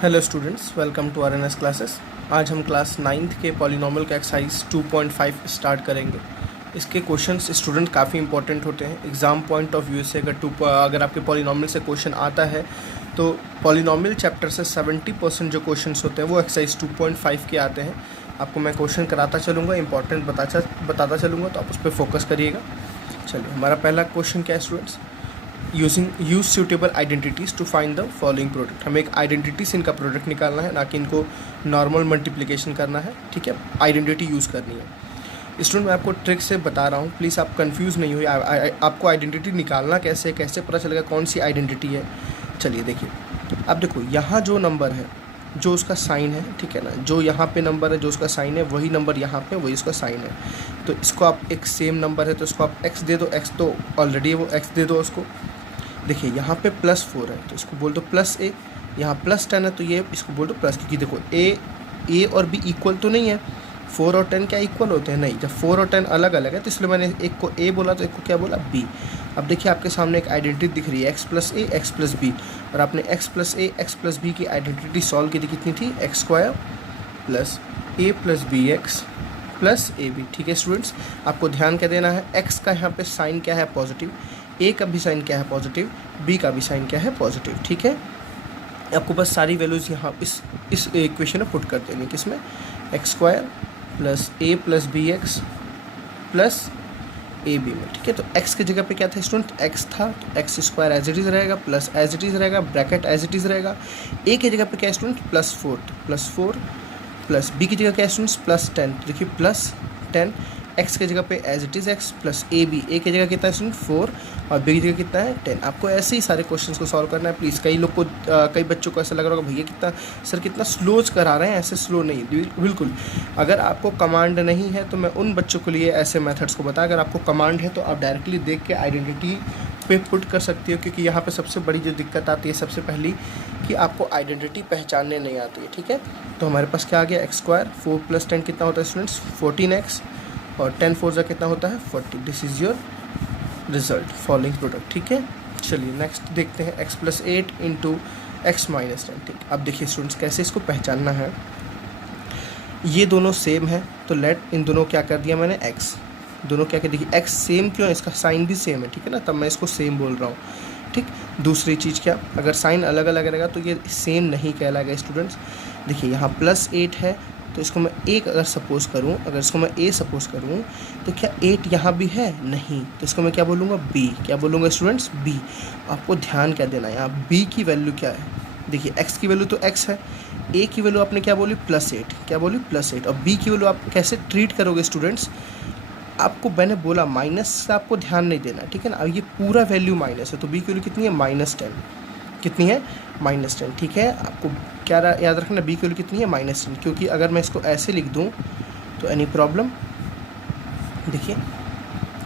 Hello students, welcome to RNS classes. आज हम class 9th के पॉलिनॉमियल का एक्सरसाइज 2.5 स्टार्ट करेंगे। इसके क्वेश्चंस स्टूडेंट काफ़ी इंपॉर्टेंट होते हैं एग्ज़ाम पॉइंट ऑफ व्यू से। अगर आपके पॉलिनॉमियल से क्वेश्चन आता है तो पॉलिनॉमियल चैप्टर से 70% जो क्वेश्चंस होते हैं वो एक्सरसाइज 2.5 के आते हैं। आपको मैं क्वेश्चन कराता चलूँगा, इंपॉर्टेंट बताता चलूँगा, तो आप उस पर फोकस करिएगा। चलिए, हमारा पहला क्वेश्चन क्या है students? Use suitable identities to find the following product. हमें एक आइडेंटिटी से इनका प्रोडक्ट निकालना है, ना कि इनको नॉर्मल मल्टीप्लिकेशन करना है। ठीक है, आइडेंटिटी यूज़ करनी है। स्टूडेंट, मैं आपको ट्रिक से बता रहा हूँ, प्लीज़ आप कंफ्यूज नहीं हुई। आपको आइडेंटिटी निकालना कैसे पता चलेगा कौन सी आइडेंटिटी है। चलिए देखिए, अब देखो यहाँ जो नंबर है, जो उसका साइन है, ठीक है ना, जो यहाँ पे नंबर है जो उसका साइन है, वही नंबर यहाँ पे वही उसका साइन है। तो इसको आप एक सेम नंबर है तो इसको आप x दे दो। x तो ऑलरेडी है, वो x दे दो उसको। देखिए यहाँ पे +4 है तो इसको बोल दो +a। यहाँ +10 है तो ये इसको बोल दो प्लस, क्योंकि देखो a और b इक्वल तो नहीं है। 4 और 10 क्या इक्वल होते हैं? नहीं। जब 4 और 10 अलग अलग है तो इसलिए मैंने एक को a बोला तो एक को क्या बोला, b। अब देखिए आपके सामने एक आइडेंटिटी दिख रही है x+a x+b, और आपने x+a x+b की आइडेंटिटी सॉल्व की थी। कितनी थी? x² + a + bx + ab। ठीक है स्टूडेंट्स, आपको ध्यान क्या देना है, x का यहाँ पे साइन क्या है? पॉजिटिव। a का भी साइन क्या है? पॉजिटिव। b का भी साइन क्या है? पॉजिटिव। ठीक है, आपको बस सारी वैल्यूज़ यहाँ इस इक्वेशन में पुट कर देनी। किसमें? x² + a + bx + ab में। ठीक है, तो x की जगह पे क्या था स्टूडेंट? x था तो x² एज इट इज़ रहेगा, प्लस एज इट इज़ रहेगा, ब्रैकेट एज इट इज़ रहेगा। a की जगह पे क्या है स्टूडेंट? +4, तो +4 प्लस b की जगह क्या है स्टूडेंट्स? +10। देखिए +10, x की जगह पे as it is x plus ab। a की जगह कितना है स्टूडेंट? 4, और b की जगह कितना है? 10। आपको ऐसे ही सारे क्वेश्चंस को सॉल्व करना है। प्लीज़, कई बच्चों को ऐसा लग रहा होगा भैया कितना स्लोज करा रहे हैं। ऐसे स्लो नहीं, बिल्कुल। अगर आपको कमांड नहीं है तो मैं उन बच्चों के लिए ऐसे मेथड्स को बताया। अगर आपको कमांड है तो आप डायरेक्टली देख के आइडेंटिटी पे पुट कर सकती हो, क्योंकि यहाँ पे सबसे बड़ी जो दिक्कत आती है सबसे पहली, कि आपको आइडेंटिटी पहचानने नहीं आती है। ठीक है, तो हमारे पास क्या आ गया? x²। 4 + 10 कितना होता है स्टूडेंट्स? 14x, और 10 4 जा कितना होता है? 40। This is your result, following product. ठीक है, चलिए नेक्स्ट देखते हैं। x + 8 × x - 10। ठीक, अब देखिए स्टूडेंट्स कैसे इसको पहचानना है। ये दोनों सेम है तो लेट इन दोनों क्या कर दिया मैंने? x। दोनों क्या कर, देखिए x सेम क्यों है? इसका साइन भी सेम है। ठीक है ना, तब मैं इसको सेम बोल रहा हूँ। ठीक, दूसरी चीज़ क्या, अगर साइन अलग अलग रहेगा तो ये सेम नहीं कहलाएगा स्टूडेंट्स। देखिए यहाँ +8 है तो इसको मैं एक अगर सपोज़ करूँ, अगर इसको मैं a सपोज़ करूँ तो क्या 8 यहाँ भी है? नहीं, तो इसको मैं क्या बोलूँगा? b। क्या बोलूँगा स्टूडेंट्स? b। आपको ध्यान क्या देना है, यहाँ b की वैल्यू क्या है? देखिए x की वैल्यू तो x है, a की वैल्यू आपने क्या बोली? +8। क्या बोली? +8। और b की वैल्यू आप कैसे ट्रीट करोगे स्टूडेंट्स? आपको मैंने बोला माइनस से आपको ध्यान नहीं देना। ठीक है ना, अब ये पूरा वैल्यू माइनस है तो b की वैल्यू कितनी है? -10। कितनी है? -10। ठीक है, आपको क्या याद रखना, b की वैल्यू कितनी है? -10। क्योंकि अगर मैं इसको ऐसे लिख दूँ तो एनी प्रॉब्लम? देखिए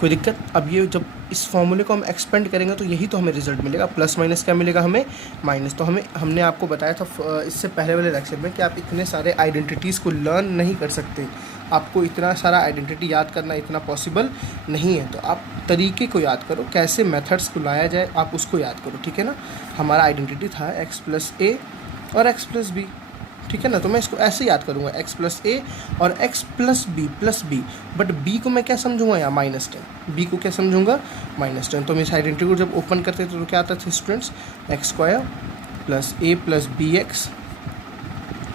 कोई दिक्कत? अब ये जब इस फॉर्मूले को हम एक्सपेंड करेंगे तो यही तो हमें रिजल्ट मिलेगा। प्लस माइनस क्या मिलेगा हमें? माइनस। तो हमने आपको बताया था इससे पहले वाले लेक्चर में कि आप इतने सारे आइडेंटिटीज़ को लर्न नहीं कर सकते। आपको इतना सारा आइडेंटिटी याद करना इतना पॉसिबल नहीं है। तो आप तरीके को याद करो, कैसे मेथड्स को लाया जाए आप उसको याद करो। ठीक है ना, हमारा आइडेंटिटी था x + a और x + b। ठीक है ना, तो मैं इसको ऐसे याद करूँगा, x + a और x + b। बट b को मैं क्या समझूंगा? यहाँ -10। b को क्या समझूंगा? -10। तो हम इस आइडेंटिटी को जब ओपन करते थे तो क्या आता था students? x² + a + bx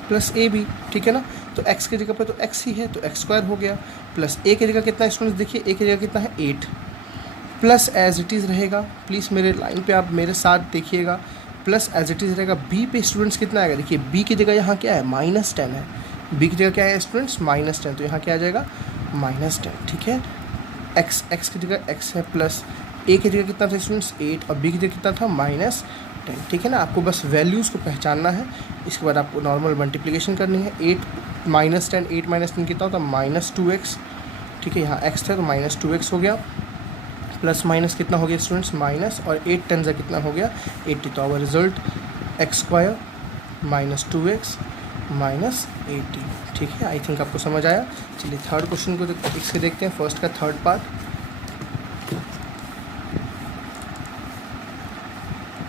+ ab। ठीक है ना, तो x की जगह पे तो x ही है तो x² हो गया, प्लस a की जगह कितना है स्टूडेंट्स? देखिए a की जगह कितना है? 8, प्लस एज इट इज़ रहेगा। प्लीज़ मेरे लाइन पे आप मेरे साथ देखिएगा, प्लस एज इट इज़ रहेगा। b पे स्टूडेंट्स कितना आएगा? देखिए b की जगह यहाँ क्या है? -10 है। b की जगह क्या है स्टूडेंट्स? -10, तो यहाँ क्या आ जाएगा? -10। ठीक है, x की जगह x है, प्लस a की जगह कितना था स्टूडेंट्स? 8, और b की जगह कितना था? -10। ठीक है ना, आपको बस वैल्यूज़ को पहचानना है। इसके बाद आपको नॉर्मल मल्टीप्लिकेशन करनी है। 8 - 10 कितना होता है? -2x। ठीक है, यहाँ x था तो -2x हो गया, प्लस माइनस कितना हो गया स्टूडेंट्स? माइनस, और 8 10 कितना हो गया? 80। तो आवर रिजल्ट x² -2x -80। ठीक है, आई थिंक आपको समझ आया। चलिए थर्ड क्वेश्चन को इसके देखते हैं, फर्स्ट का थर्ड पार्ट।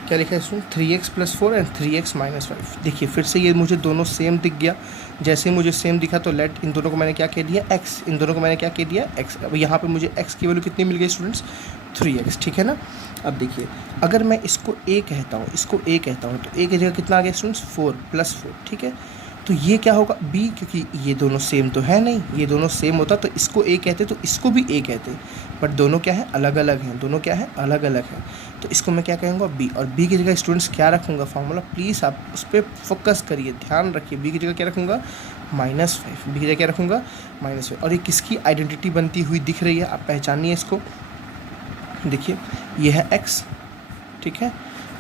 क्या लिखा है स्टूडेंट 3x + 4 एंड 3x - 5। देखिए फिर से ये मुझे दोनों सेम दिख गया। जैसे मुझे सेम दिखा तो लेट इन दोनों को मैंने क्या कह दिया x, इन दोनों को मैंने क्या कह दिया x। अब यहाँ पे मुझे x की वैल्यू कितनी मिल गई स्टूडेंट्स 3x, ठीक है ना। अब देखिए अगर मैं इसको a कहता हूँ, इसको a कहता हूँ तो a की जगह कितना आ गया स्टूडेंट्स 4 + 4, ठीक है। तो ये क्या होगा b, क्योंकि ये दोनों सेम तो है नहीं, ये दोनों सेम होता तो इसको a कहते तो इसको भी a कहते, बट दोनों क्या है अलग अलग हैं, दोनों क्या है अलग अलग हैं। तो इसको मैं क्या कहूँगा b, और b की जगह स्टूडेंट्स क्या रखूँगा फार्मूला, प्लीज़ आप उस पर फोकस करिए, ध्यान रखिए। b की जगह क्या रखूँगा -5, b की जगह क्या रखूँगा -5। और ये किसकी आइडेंटिटी बनती हुई दिख रही है, आप पहचानिए इसको। देखिए ये है x, ठीक है,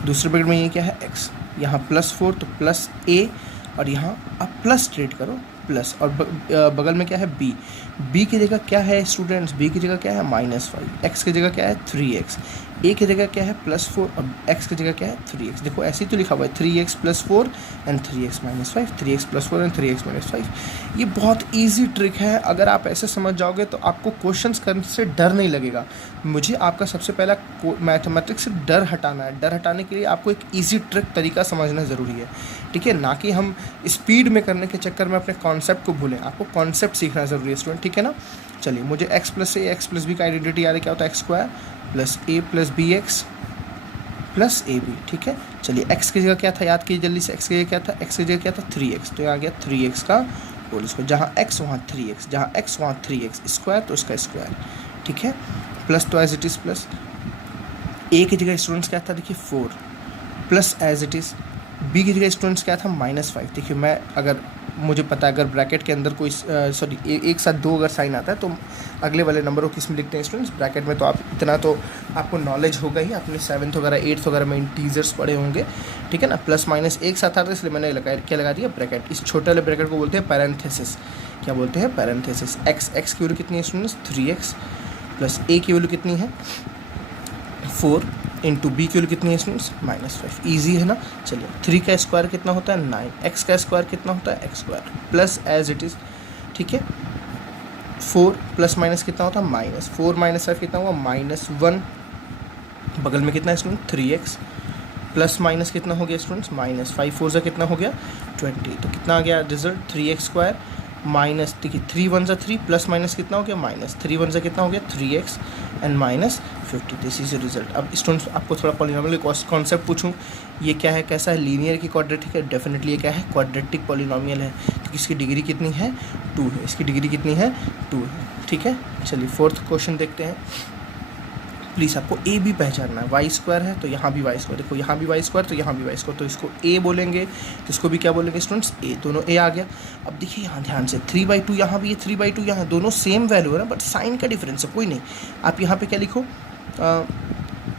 दूसरे ब्रैकेट में ये क्या है x, यहाँ +4 तो +a, और यहाँ आप प्लस ट्रेड करो प्लस, और बगल में क्या है b की जगह क्या है स्टूडेंट्स, b की जगह क्या है -5, x की जगह क्या है 3x, a की जगह क्या है +4 और x की जगह क्या है 3x। देखो ऐसे ही तो लिखा हुआ है 3x + 4 and 3x - 5, 3x + 4 and 3x - 5। ये बहुत इजी ट्रिक है, अगर आप ऐसे समझ जाओगे तो आपको क्वेश्चंस करने से डर नहीं लगेगा। मुझे आपका सबसे पहला मैथमेटिक्स से डर हटाना है, डर हटाने के लिए आपको एक ईजी ट्रिक तरीका समझना ज़रूरी है, ठीक है, ना कि हम स्पीड में करने के चक्कर में अपने कॉन्सेप्ट को भूलें। आपको कॉन्सेप्ट सीखना ज़रूरी है स्टूडेंट, ठीक है ना। चलिए मुझे x + a x + b का आइडेंटिटी याद है, क्या होता है x² + a + bx + ab, ठीक है। चलिए x की जगह क्या था याद कीजिए जल्दी से, x की जगह क्या था, x की जगह क्या था 3x, तो यहाँ गया 3x का होल स्क्वायर, जहाँ x वहाँ 3x, जहाँ x वहाँ 3x स्क्वायर, तो उसका स्क्वायर, ठीक है, प्लस तो as it is plus. a की जगह स्टूडेंट्स क्या था देखिए 4 plus as it is, b की जगह स्टूडेंट्स क्या था -5। देखिए मैं अगर मुझे पता है अगर ब्रैकेट के अंदर कोई सॉरी एक साथ दो अगर साइन आता है तो अगले वाले नंबर को किस में लिखते हैं स्टूडेंट्स, ब्रैकेट में। तो आप इतना तो आपको नॉलेज होगा ही, आपने 7th वगैरह 8th वगैरह में इंटीजर्स पढ़े होंगे, ठीक है ना। प्लस माइनस एक साथ आता है इसलिए मैंने क्या लगा दिया ब्रैकेट। इस छोटे वाले ब्रैकेट को बोलते हैं पैरेंथेसिस। क्या बोलते हैं पैरेंथेसिस। x की वैल्यू कितनी है स्टूडेंट्स 3x प्लस a की वैल्यू कितनी है 4 इंटू b की वैल्यू कितनी है स्टूडेंट्स -5। ईजी है ना। चलिए 3 का स्क्वायर कितना होता है 9, x का स्क्वायर कितना होता है x square plus as it is, ठीक है। 4 प्लस माइनस कितना होता है -4 -5 कितना हुआ -1, बगल में कितना है स्टूडेंट 3x प्लस माइनस कितना हो गया स्टूडेंट्स -5 4 से कितना हो गया 20। तो कितना आ गया रिजल्ट 3x स्क्वायर माइनस, देखिए 3 1 × 3 प्लस माइनस कितना हो गया -3 1 से कितना हो गया 3x and -50। This is result. अब स्टूडेंट्स आपको थोड़ा पॉलिनोमियल कॉन्सेप्ट पूछूं, ये क्या है, कैसा है, लीनियर की क्वाड्रेटिक है, डेफिनेटली ये क्या है क्वाड्रेटिक पॉलिनोमियल है, तो इसकी डिग्री कितनी है 2 है, इसकी डिग्री कितनी है 2 है, ठीक है। चलिए 4th क्वेश्चन देखते हैं। प्लीज़ आपको ए भी पहचानना है, वाई स्क्वायर है तो यहाँ भी वाई स्क्वायर, देखो यहाँ भी वाई स्क्वायर तो यहाँ भी वाई स्क्वायर, तो इसको ए बोलेंगे तो इसको भी क्या बोलेंगे स्टूडेंट्स ए, दोनों ए आ गया। अब देखिए यहाँ ध्यान से 3/2 यहाँ भी है 3/2 यहाँ, दोनों सेम वैल्यू है ना, बट साइन का डिफरेंस है, कोई नहीं। आप यहाँ पे क्या लिखो,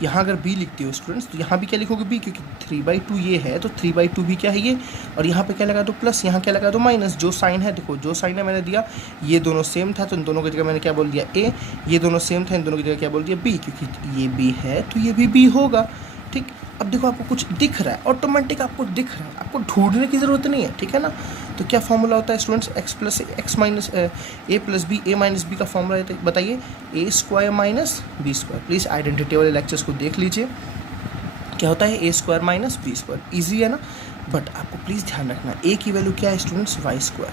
यहाँ अगर b लिखती हो स्टूडेंट्स तो यहाँ भी क्या लिखोगे b, क्योंकि 3/2 ये है तो 3/2 भी क्या है ये, और यहाँ पे क्या लगा दो प्लस, यहाँ क्या लगा दो माइनस। जो साइन है देखो, जो साइन है मैंने दिया, ये दोनों सेम था तो इन दोनों की जगह मैंने क्या बोल दिया a, ये दोनों सेम था इन दोनों की जगह क्या बोल दिया b, क्योंकि ये b है तो ये भी b होगा, ठीक। अब देखो आपको कुछ दिख रहा है, ऑटोमेटिक आपको दिख रहा है, आपको ढूंढने की ज़रूरत नहीं है, ठीक है ना। तो क्या फॉर्मूला होता है students x + a + b a - b का फॉर्मूला बताइए a² - b²। प्लीज़ आइडेंटिटी वाले लेक्चर्स को देख लीजिए, क्या होता है a² - b²। ईजी है ना, बट आपको प्लीज़ ध्यान रखना a की वैल्यू क्या है स्टूडेंट्स y²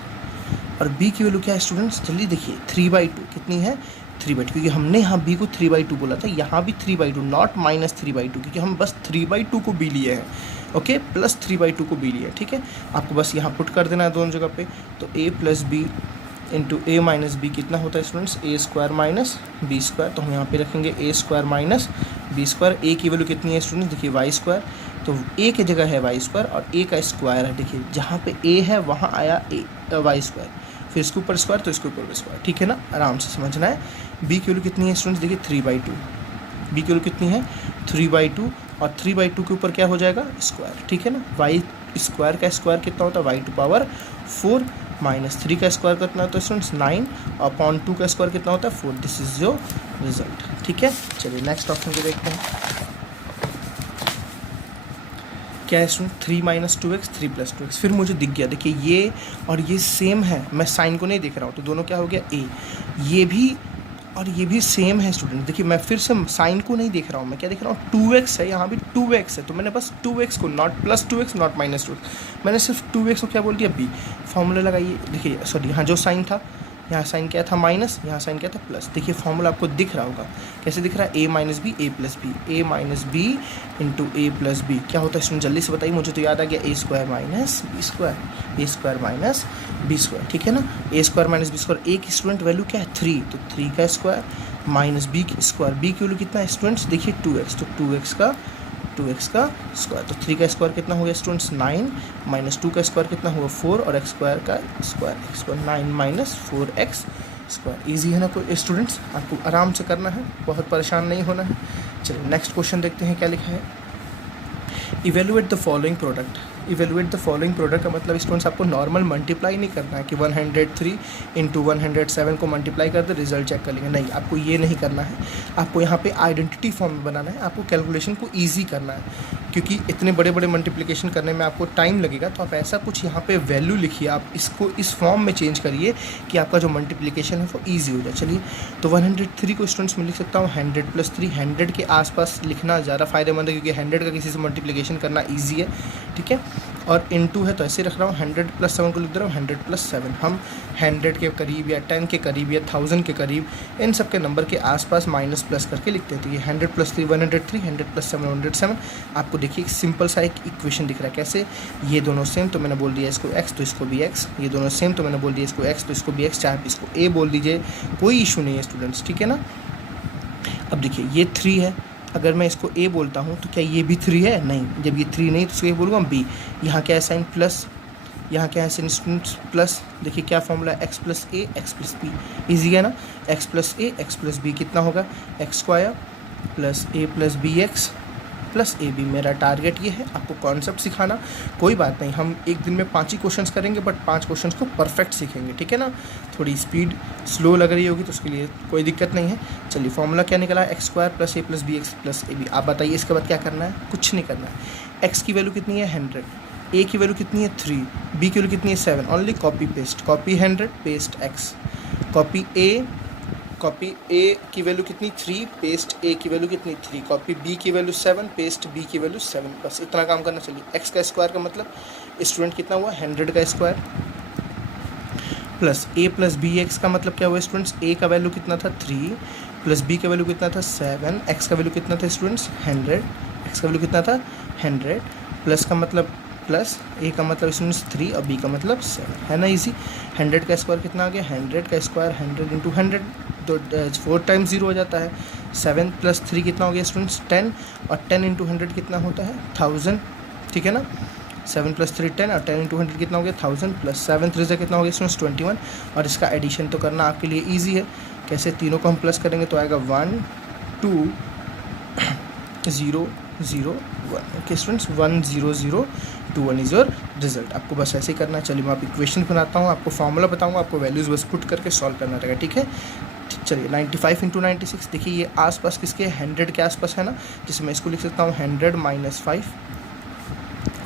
और b की वैल्यू क्या है स्टूडेंट्स, जल्दी देखिए 3/2 कितनी है 3/2, क्योंकि हमने यहाँ b को 3/2 बोला था, यहाँ भी 3/2 नॉट -3/2, क्योंकि हम बस 3/2 को b लिए हैं, ओके, प्लस 3/2 को b लिए, ठीक है। आपको बस यहाँ पुट कर देना है दोनों जगह पे, तो a + b into a - b कितना होता है स्टूडेंट्स a² - b²। तो हम यहाँ पे रखेंगे a² - b²। a की वैल्यू कितनी है स्टूडेंट्स, देखिए y², तो a की जगह है y² और a का स्क्वायर है, देखिए जहाँ पे a है वहाँ आया y², फिर इसके ऊपर स्क्वायर तो इसके ऊपर स्क्वायर, ठीक है ना, आराम से समझना है। b की वैल्यू कितनी है स्टूडेंट्स, देखिए 3/2, b की वैल्यू कितनी है 3/2 और 3/2 के ऊपर क्या हो जाएगा स्क्वायर, ठीक है ना। y² का स्क्वायर कितना होता है y⁴ -3 का स्क्वायर कितना होता है स्टूडेंट्स 9 और 2 का स्क्वायर कितना होता है 4। दिस इज योर रिजल्ट, ठीक है। चलिए नेक्स्ट ऑप्शन को देखते हैं। क्या है स्टूडेंट 3 - 2x 3 + 2x। फिर मुझे दिख गया, देखिए ये और ये सेम है, मैं साइन को नहीं देख रहा हूँ, तो दोनों क्या हो गया a, ये भी और ये भी सेम है स्टूडेंट। देखिए मैं फिर से साइन को नहीं देख रहा हूँ, मैं क्या देख रहा हूँ, 2x है, यहाँ भी 2x है, तो मैंने बस 2x को, not plus 2x not minus 2x, मैंने सिर्फ 2x को क्या बोल दिया, b। फॉर्मूला लगाइए, देखिए सॉरी यहाँ जो साइन था, यहाँ साइन क्या था माइनस, यहाँ साइन क्या था प्लस। देखिए फॉर्मूला आपको दिख रहा होगा, कैसे दिख रहा है, a minus B A plus B, ए minus B into A plus B. क्या होता है स्टूडेंट जल्दी से बताइए, मुझे तो याद आ गया, ए स्क्वायर माइनस बी स्क्वायर, ए स्क्वायर माइनस बी स्क्वायर, ठीक है ना। ए स्क्वायर माइनस बी स्क्वायर, ए की स्टूडेंट वैल्यू क्या है 3, तो 3 का स्क्वायर माइनस बी की स्क्वायर, बी की वैल्यू कितना है स्टूडेंट्स, देखिए 2x, तो 2x का स्क्वायर, तो 3 का स्क्वायर कितना हो गया स्टूडेंट्स 9, माइनस 2 का स्क्वायर कितना हुआ 4, और x स्क्वायर का square, x square 9 minus 4x square. Easy है ना कोई स्टूडेंट्स, आपको आराम से करना है, बहुत परेशान नहीं होना है। चलिए नेक्स्ट क्वेश्चन देखते हैं क्या लिखा है। Evaluate the following product. Evaluate the following product का मतलब स्टूडेंट्स आपको नॉर्मल मल्टीप्लाई नहीं करना है कि 103 इंटू 107 को मल्टीप्लाई कर दे रिजल्ट चेक कर लेंगे, नहीं, आपको ये नहीं करना है। आपको यहाँ पे आइडेंटिटी फॉर्म में बनाना है, आपको कैलकुलेशन को ईजी करना है, क्योंकि इतने बड़े बड़े मल्टीप्लिकेशन करने में आपको टाइम लगेगा। तो आप ऐसा कुछ यहाँ पे वैल्यू लिखिए, आप इसको इस फॉर्म में चेंज करिए कि आपका जो मल्टीप्लिकेशन है वो ईजी हो जाए। चलिए तो 103 को स्टूडेंट्स मैं लिख सकता हूँ 100 प्लस 3, 100 के आसपास लिखना ज़्यादा फायदेमंद है, क्योंकि 100 का किसी से मल्टीप्लिकेशन करना ईजी है, ठीक है। और इनटू है तो ऐसे रख रहा हूँ, 100 प्लस 7 को लिख दे रहा हूँ 100 प्लस 7। हम 100 के करीब या 10 के करीब या 1000 के करीब इन सब के नंबर के आसपास माइनस प्लस करके लिखते हैं। तो ये 100 प्लस 3 103, 100 प्लस 7 107। आपको देखिए एक सिंपल सा एक इक्वेशन दिख रहा है, कैसे, ये दोनों सेम तो मैंने बोल दिया इसको x, तो इसको भी x, ये दोनों सेम तो मैंने बोल दिया इसको x, तो इसको भी x, चाहे आप इसको a बोल दीजिए, कोई इशू नहीं है स्टूडेंट्स, ठीक है ना। अब देखिए ये 3 है, अगर मैं इसको a बोलता हूँ तो क्या ये भी 3 है, नहीं, जब ये 3 नहीं तो इसको ये बोलूँगा b। यहाँ क्या है साइन प्लस, यहाँ क्या है साइन स्टूडेंट्स प्लस। देखिए क्या फॉर्मूला है, x plus A X plus B, easy है ना। x plus A X plus B कितना होगा, X square plus A plus B X plus A B. मेरा टारगेट ये है आपको कॉन्सेप्ट सिखाना, कोई बात नहीं, हम एक दिन में 5 ही क्वेश्चंस करेंगे, बट 5 क्वेश्चंस को परफेक्ट सीखेंगे, ठीक है ना। थोड़ी स्पीड स्लो लग रही होगी तो उसके लिए कोई दिक्कत नहीं है। चलिए फॉर्मूला क्या निकला है, X square plus A plus B X plus A B. आप बताइए इसके बाद क्या करना है, कुछ नहीं करना है। एक्स की वैल्यू कितनी है 100, ए की वैल्यू कितनी है 3, बी की वैल्यू कितनी है 7, only copy paste, copy 100 paste x, copy a की वैल्यू कितनी 3, पेस्ट ए की वैल्यू कितनी 3, कॉपी बी की वैल्यू 7, पेस्ट बी की वैल्यू 7, बस इतना काम करना। चलिए एक्स का स्क्वायर का मतलब स्टूडेंट कितना हुआ 100 का square, plus A plus B x का मतलब क्या हुआ स्टूडेंट्स, ए का वैल्यू कितना था 3, प्लस बी का वैल्यू कितना था 7, एक्स का वैल्यू कितना था स्टूडेंट्स 100, एक्स का वैल्यू कितना था 100, प्लस का मतलब प्लस, ए का मतलब स्टूडेंट्स 3 और बी का मतलब 7, है ना इजी। 100 का स्क्वायर कितना आ गया, 100 का स्क्वायर 100 इंटू 100, तो 4 टाइम्स 0 हो जाता है। 7 प्लस 3 कितना हो गया स्टूडेंट्स 10, और 10 इंटू 100 कितना होता है 1000, ठीक है ना। 7 प्लस 3 10, और 10 इंटू 100 कितना हो गया 1000, प्लस 7 3 से कितना हो गया स्टूडेंट्स 21। और इसका एडिशन तो करना आपके लिए ईजी है, कैसे, तीनों को हम प्लस करेंगे तो आएगा 1 2 0 0 1, okay students 1 0 0 2 1 is your result. आपको बस ऐसे ही करना है। चलिए मैं आप इक्वेशन बनाता हूँ, आपको फॉर्मूला बताऊँगा, आपको वैल्यूज़ बस पुट करके सॉल्व करना रहेगा, ठीक है। चलिए 95 इंटू 96, देखिए ये आसपास किसके 100 के आसपास है ना, जिसमें इसको लिख सकता हूँ 100 माइनस 5,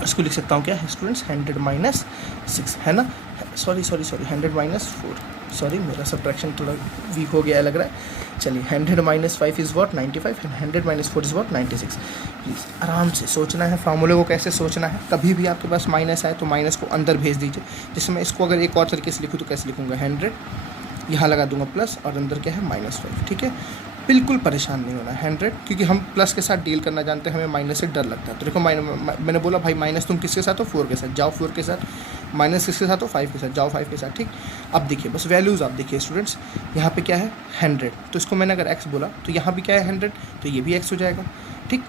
इसको लिख सकता हूँ क्या है स्टूडेंट्स 100 माइनस 6, है ना, सॉरी 100 माइनस 4, सॉरी मेरा सब्ट्रैक्शन थोड़ा वीक हो गया लग रहा है। चलिए 100 minus 5 is what 95 and 100 minus 4 is what 96। Please आराम से सोचना है, फार्मूले को कैसे सोचना है, कभी भी आपके पास माइनस आए तो माइनस को अंदर भेज दीजिए। जैसे मैं इसको अगर एक और तरीके से लिखूँ तो कैसे लिखूँगा 100, यहाँ लगा दूंगा प्लस और अंदर क्या है -5, ठीक है। बिल्कुल परेशान नहीं होना 100, क्योंकि हम प्लस के साथ डील करना जानते हैं, हमें माइनस से डर लगता है। तो देखो मैंने बोला भाई माइनस तुम किसके साथ हो 4 के साथ, जाओ 4 के साथ, माइनस किसके साथ हो 5 के साथ, जाओ 5 के साथ, ठीक। अब देखिए बस वैल्यूज़ आप देखिए स्टूडेंट्स, यहाँ पे क्या है 100, तो इसको मैंने अगर x बोला तो यहाँ भी क्या है 100, तो ये भी x हो जाएगा, ठीक।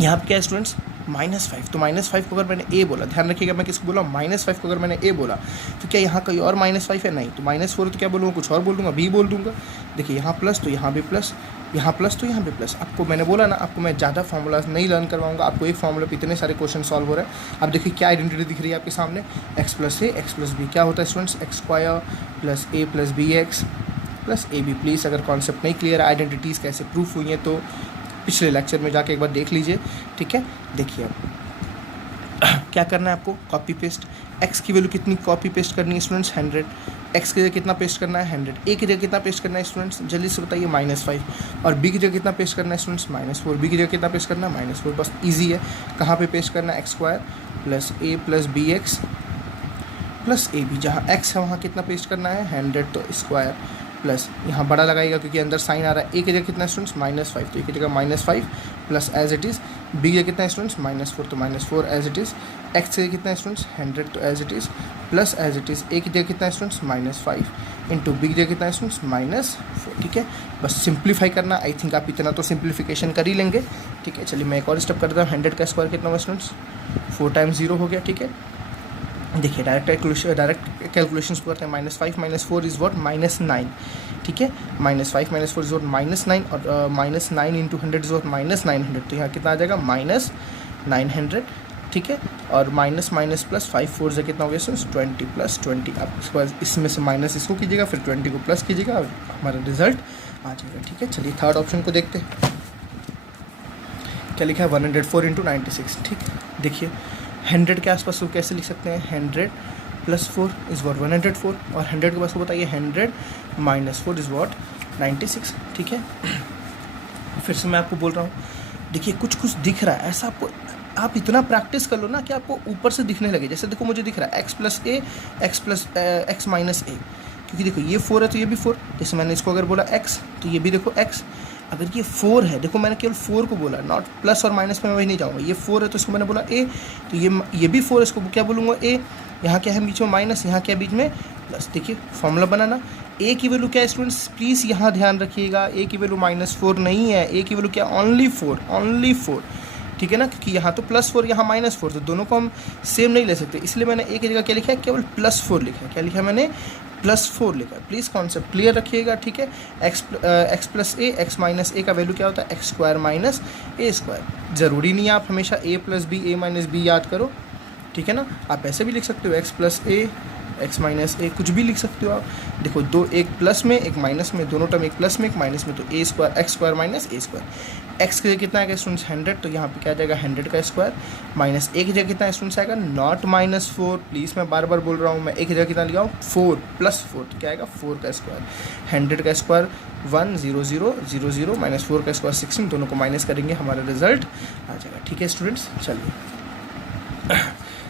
यहाँ पे क्या है स्टूडेंट्स -5, तो -5 को अगर मैंने a बोला, ध्यान रखिएगा मैं किसको बोला -5 को अगर मैंने a बोला तो क्या यहाँ कहीं और -5 है, नहीं, तो -4 तो क्या बोलूँगा, कुछ और बोल दूँगा, b बोल दूँगा। देखिए यहाँ प्लस तो यहाँ भी प्लस, यहाँ प्लस तो यहाँ भी प्लस। आपको मैंने बोला ना, आपको मैं ज़्यादा फार्मूलाज नहीं लर्न करवाऊँगा, आपको एक फार्मूला पे इतने सारे क्वेश्चन सॉल्व हो रहे हैं। अब देखिए क्या आइडेंटिटी दिख रही है आपके सामने, x plus A X plus B, क्या होता है students X square plus A plus B X plus A B. Please अगर कॉन्सेप्ट नहीं क्लियर, आइडेंटिटीज़ कैसे प्रूफ हुई हैं तो पिछले लेक्चर में जाके एक बार देख लीजिए, ठीक है। देखिए अब क्या करना है आपको, कॉपी पेस्ट, x की वैल्यू कितनी कॉपी पेस्ट करनी है स्टूडेंट्स 100, एक्स की जगह कितना पेस्ट करना है 100, ए की जगह कितना पेस्ट करना है स्टूडेंट्स जल्दी से बताइए -5, और बी की जगह कितना पेस्ट करना है स्टूडेंट्स -4, बी की जगह कितना पेस्ट करना है -4, बस ईजी है। कहाँ पे पेस्ट करना है x² plus a plus B X plus A B, जहाँ x है वहाँ कितना पेस्ट करना है 100, तो स्क्वायर प्लस यहाँ बड़ा लगाएगा क्योंकि अंदर साइन आ रहा है, ए की जगह कितना स्टूडेंट्स -5, तो ए की जगह -5 plus as it is, B की जगह कितना स्टूडेंट्स -4, तो -4 एज इट इज़, एक्स की जगह कितना स्टूडेंट्स 100, तो as it is plus as it is, a की जगह कितना स्टूडेंट्स -5 इंटू बी की जगह कितना स्टूडेंट्स -4। ठीक है, बस सिंप्लीफाई करना, आई थिंक आप इतना तो सिंप्लीफिकेशन कर ही लेंगे। ठीक है, चलिए मैं एक और स्टेप कर देता हूँ। 100 का स्क्वायर कितना हुआ स्टूडेंट्स 4 टाइम्स 0 हो गया। ठीक है, देखिए डायरेक्ट कैलकुलेशंस को करते हैं। -5 -4 इज़ वॉट -9। ठीक है, -5 -4 इज़ वॉट -9, और -9 इंटू 100 इज़ वॉट -900, तो यहाँ कितना आ जाएगा -900। ठीक है, और माइनस माइनस प्लस 5 4 से कितना हो गया स्टूडेंट्स 20 प्लस 20, आप इसके बाद इसमें से माइनस इसको कीजिएगा, फिर 20 को प्लस कीजिएगा और हमारा रिजल्ट आ जाएगा। ठीक है, चलिए थर्ड ऑप्शन को देखते हैं। क्या लिखा है 104 इंटू 96। ठीक, देखिए 100 के आसपास को कैसे लिख सकते हैं, 100 प्लस 4 इज़ वॉट 104, और 100 के पास को बताइए 100 माइनस 4 इज़ वॉट 96। ठीक है, फिर से मैं आपको बोल रहा हूँ, देखिए कुछ कुछ दिख रहा है ऐसा, आपको आप इतना प्रैक्टिस कर लो ना कि आपको ऊपर से दिखने लगे। जैसे देखो मुझे दिख रहा है x plus A x minus ए, क्योंकि देखो ये 4 है तो ये भी 4, जैसे मैंने इसको अगर बोला x तो ये भी देखो x, अगर ये 4 है, देखो मैंने केवल 4 को बोला, नॉट प्लस और माइनस में मैं वही नहीं जाऊँगा। ये 4 है तो इसको मैंने बोला a, तो ये भी 4 है, इसको क्या बोलूँगा a। यहाँ क्या है बीच में माइनस, यहाँ क्या है बीच में प्लस। देखिए फॉर्मूला बनाना, a की वैल्यू क्या है स्टूडेंट्स, प्लीज़ यहाँ ध्यान रखिएगा, a की वैल्यू -4 नहीं है, a की वैल्यू क्या ओनली 4। ठीक है ना, क्योंकि यहाँ तो +4 यहाँ -4, तो दोनों को हम सेम नहीं ले सकते, इसलिए मैंने a की जगह क्या लिखा है, केवल +4 लिखा है। क्या लिखा है मैंने, +4 लिखा है। प्लीज़ कॉन्सेप्ट क्लियर रखिएगा। ठीक है, x plus A x minus ए का वैल्यू क्या होता है x² माइनस a²। ज़रूरी नहीं है आप हमेशा a plus B a minus B याद करो। ठीक है ना, आप ऐसे भी लिख सकते हो x plus A x minus ए, कुछ भी लिख सकते हो आप। देखो दो, एक प्लस में एक माइनस में, दोनों टर्म एक प्लस में एक माइनस में, तो x² माइनस a²। x की जगह कितना आएगा स्टूडेंट्स 100, तो यहाँ पे क्या आ जाएगा 100 का स्क्वायर, माइनस a की जगह कितना स्टूडेंट्स आएगा, नॉट -4, प्लीज़ मैं बार बार बोल रहा हूँ, मैं a की जगह कितना लिया हूँ 4 प्लस 4, तो क्या आएगा 4 का स्क्वायर। 100 का स्क्वायर 1 0 0 0 0 माइनस 4 का स्क्वायर 16, दोनों को माइनस करेंगे, हमारा रिजल्ट आ जाएगा। ठीक है स्टूडेंट्स, चलिए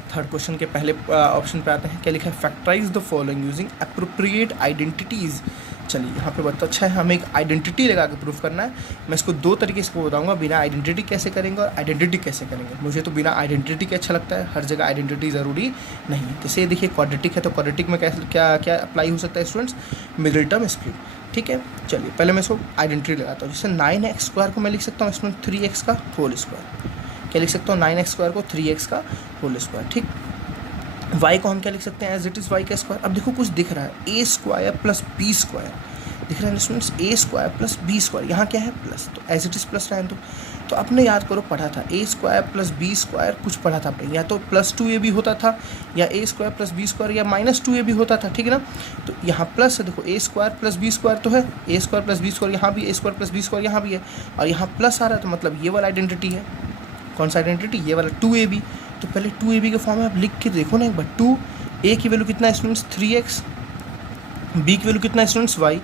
थर्ड क्वेश्चन के पहले ऑप्शन पे आते हैं। क्या लिखा है, factorise the following using appropriate identities. चलिए यहाँ पे बहुत अच्छा है, हमें एक आइडेंटिटी लगा के प्रूफ करना है। मैं इसको दो तरीके से बताऊंगा, बिना आइडेंटिटी कैसे करेंगे और आइडेंटिटी कैसे करेंगे। मुझे तो बिना आइडेंटिटी के अच्छा लगता है, हर जगह आइडेंटिटी ज़रूरी नहीं है। जैसे देखिए क्वाड्रेटिक है, तो क्वाड्रेटिक में क्या क्या अप्लाई हो सकता है स्टूडेंट्स, मिडिल टर्म स्प्लिट। ठीक है, चलिए पहले मैं इसको आइडेंटिटी लगाता हूँ। जैसे 9x² को मैं लिख सकता हूँ स्टूडेंट 3x का होल स्क्वायर। क्या लिख सकता हूँ 9x² को 3x का होल स्क्वायर। ठीक, y को हम क्या लिख सकते हैं, एज इट इज़ y का स्क्वायर। अब देखो कुछ दिख रहा है, a² प्लस b² दिख रहा है स्टूडेंट्स, a² प्लस b², यहाँ क्या है प्लस, तो एज इट इज़ प्लस रहने दो। तो आपने याद करो पढ़ा था a² प्लस b² कुछ पढ़ा था आपने, या तो +2a भी होता था, या a² प्लस b² या -2a भी होता था। ठीक है ना, तो यहाँ प्लस है, देखो a² प्लस b² तो है, a² प्लस b² यहाँ भी, a² प्लस b² यहाँ भी है, और यहाँ प्लस आ रहा है, तो मतलब ये वाला आइडेंटिटी है। कौन सा आइडेंटिटी, ये वाला 2ab। तो पहले 2ab के फॉर्म में आप लिख के देखो ना एक बार, 2a की वैल्यू कितना है स्टूडेंट्स 3x, b की वैल्यू कितना है स्टूडेंट्स y।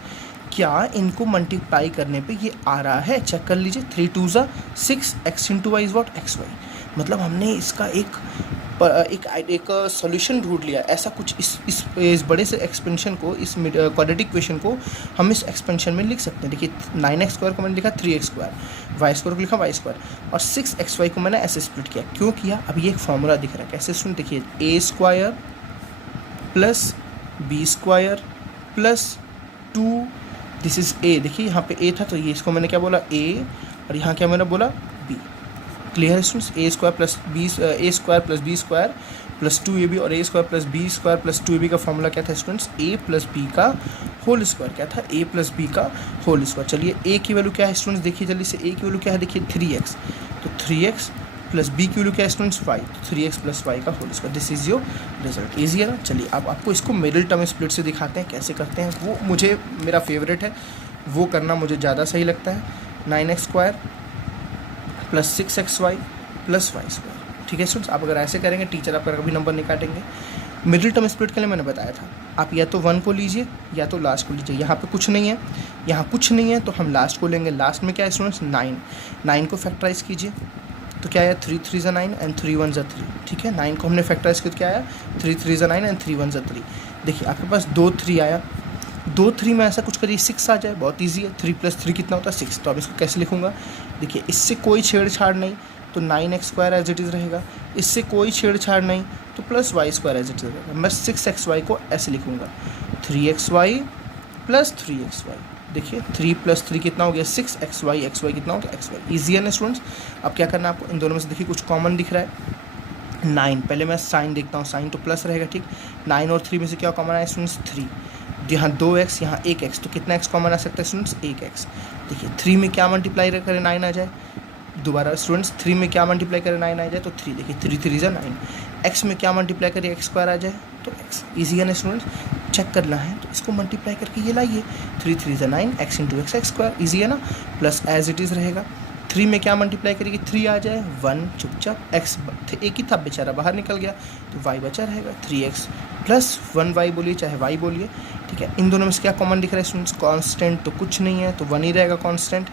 क्या इनको मल्टीप्लाई करने पे ये आ रहा है, चेक कर लीजिए, 3 2 6, x into Y is what xy। मतलब हमने इसका एक सॉल्यूशन ढूंढ लिया। ऐसा कुछ इस बड़े से एक्सपेंशन को, इस क्वाड्रेटिक इक्वेशन को हम इस एक्सपेंशन में लिख सकते हैं। देखिए 9x² को मैंने लिखा 3x², y² को लिखा y², और 6xy को मैंने ऐसे स्प्लिट किया। क्यों किया, अब ये एक फॉर्मूला दिख रहा है, कैसे सुन, देखिए a² plus b² plus 2, this is a। देखिए यहाँ पे a था, तो ये इसको मैंने क्या बोला a, और यहाँ क्या मैंने बोला b। क्लियर है students, a² plus b² plus 2ab, और a² plus b² plus 2ab का फॉर्मूला क्या था स्टूडेंट्स, a प्लस b का होल स्क्वायर। क्या था, a प्लस b का होल स्क्वायर। चलिए a की वैल्यू क्या है स्टूडेंट्स, देखिए जल्दी से, a की वैल्यू क्या है, देखिए 3x, तो 3x प्लस b की वैल्यू क्या है स्टूडेंट्स y, तो 3x प्लस y का whole square. This is your result. Easy है ना। चलिए अब आपको इसको मिडिल टर्म स्प्लिट से दिखाते हैं, कैसे करते हैं। वो मुझे, मेरा फेवरेट है, वो करना मुझे ज़्यादा सही लगता है। 9x² plus 6xy plus y²। ठीक है स्टूडेंट्स, आप अगर ऐसे करेंगे टीचर आपका कभी नंबर नहीं काटेंगे। मिडिल टर्म स्प्लिट के लिए मैंने बताया था आप या तो 1 को लीजिए या तो लास्ट को लीजिए। यहाँ पे कुछ नहीं है, यहाँ कुछ नहीं है तो हम लास्ट को लेंगे। लास्ट में क्या है स्टूडेंट्स 9, 9 को फैक्टराइज कीजिए तो क्या आया 3 3 = 9 एंड 3 1 = 3। ठीक है, 9 को हमने फैक्टराइज किया तो क्या आया 3 3 = 9 एंड 3 1 = 3। देखिए आपके पास 2 3 आया, 2 3 में ऐसा कुछ करिए 6 आ जाए, बहुत ईजी है। 3 + 3 कितना होता है 6। तो अब इसको कैसे लिखूँगा, देखिए इससे कोई छेड़छाड़ नहीं तो 9x² एज इट इज़ रहेगा, इससे कोई छेड़छाड़ नहीं तो +y² एज इट इज़ रहेगा। मैं 6xy को ऐसे लिखूँगा 3xy + 3xy। देखिए 3 + 3 कितना हो गया 6xy, xy कितना हो गया xy। ईजी है ना स्टूडेंट्स। अब क्या करना है आपको, इन दोनों में से देखिए कुछ कॉमन दिख रहा है 9। पहले मैं साइन देखता हूँ, साइन तो प्लस रहेगा। ठीक, 9 और 3 में से क्या कॉमन आया स्टूडेंट्स 3। यहाँ 2x यहाँ 1x, तो कितना x कॉमन आ सकता है स्टूडेंट्स 1x। देखिए 3 में क्या मल्टीप्लाई करें 9 आ जाए, दोबारा स्टूडेंट्स 3 में क्या मल्टीप्लाई करें 9 आ जाए तो 3। देखिए 3 3 = 9। x में क्या मल्टीप्लाई करें x² आ जाए तो x। ईजी है ना स्टूडेंट्स। चेक करना है तो इसको मल्टीप्लाई करके ये लाइए 3 3 = 9, x × x x²। ईजी है ना, प्लस एज इट इज़ रहेगा। 3 में क्या मल्टीप्लाई करेगी 3 आ जाए 1, चुपचाप x एक ही था बेचारा बाहर निकल गया तो y बचा रहेगा 3x + 1y बोलिए चाहे y बोलिए। ठीक है, इन दोनों में से क्या कॉमन दिख रहा है स्टूडेंट्स, कांस्टेंट तो कुछ नहीं है तो 1 ही रहेगा कांस्टेंट।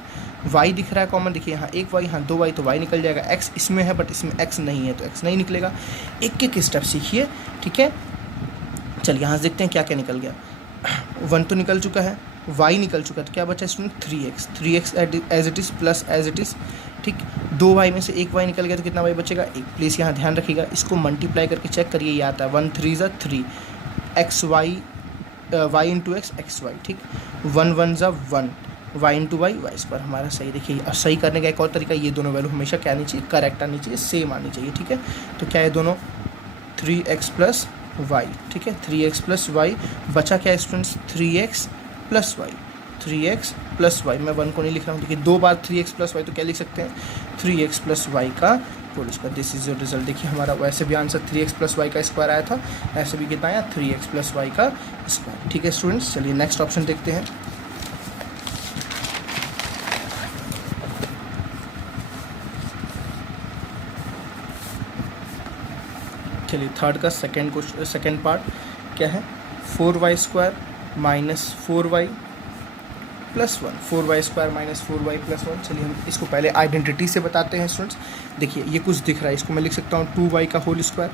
y दिख रहा है कॉमन, देखिए यहाँ 1y यहाँ 2y तो y निकल जाएगा। x इसमें है बट इसमें x नहीं है तो x नहीं निकलेगा। एक एक स्टेप सीखिए। ठीक है, चलिए यहाँ से देखते हैं क्या क्या निकल गया। 1 तो निकल चुका है, y निकल चुका है तो क्या बचा student 3x as it is plus as it is. ठीक, 2y में से 1y निकल गया तो कितना y बचेगा 1। प्लीज़ यहाँ ध्यान रखिएगा, इसको मल्टीप्लाई करके चेक करिए, ये आता है 1 3 = 3 xy y × x xy। ठीक, 1 1 = 1 y × y y²। हमारा सही। देखिए और सही करने का एक और तरीका, ये दोनों वैल्यू हमेशा क्या आनी चाहिए, करेक्ट आनी चाहिए, सेम आनी चाहिए। ठीक है, तो क्या है दोनों 3x + y। ठीक है, 3x + y बचा क्या है students 3x + y, 3x + y। मैं 1 को नहीं लिख रहा हूँ, देखिए 2 बार 3x + y तो क्या लिख सकते हैं 3x + y का whole square. This is your result. देखिए हमारा वैसे भी आंसर 3x + y का स्क्वायर आया था, ऐसे भी कितना आया 3x + y का स्क्वायर। ठीक है स्टूडेंट्स, चलिए नेक्स्ट ऑप्शन देखते हैं। चलिए थर्ड का सेकेंड पार्ट क्या है, 4y² - 4y + 1, 4y² - 4y + 1। चलिए हम इसको पहले आइडेंटिटी से बताते हैं स्टूडेंट्स। देखिए ये कुछ दिख रहा है, इसको मैं लिख सकता हूँ 2y का होल स्क्वायर।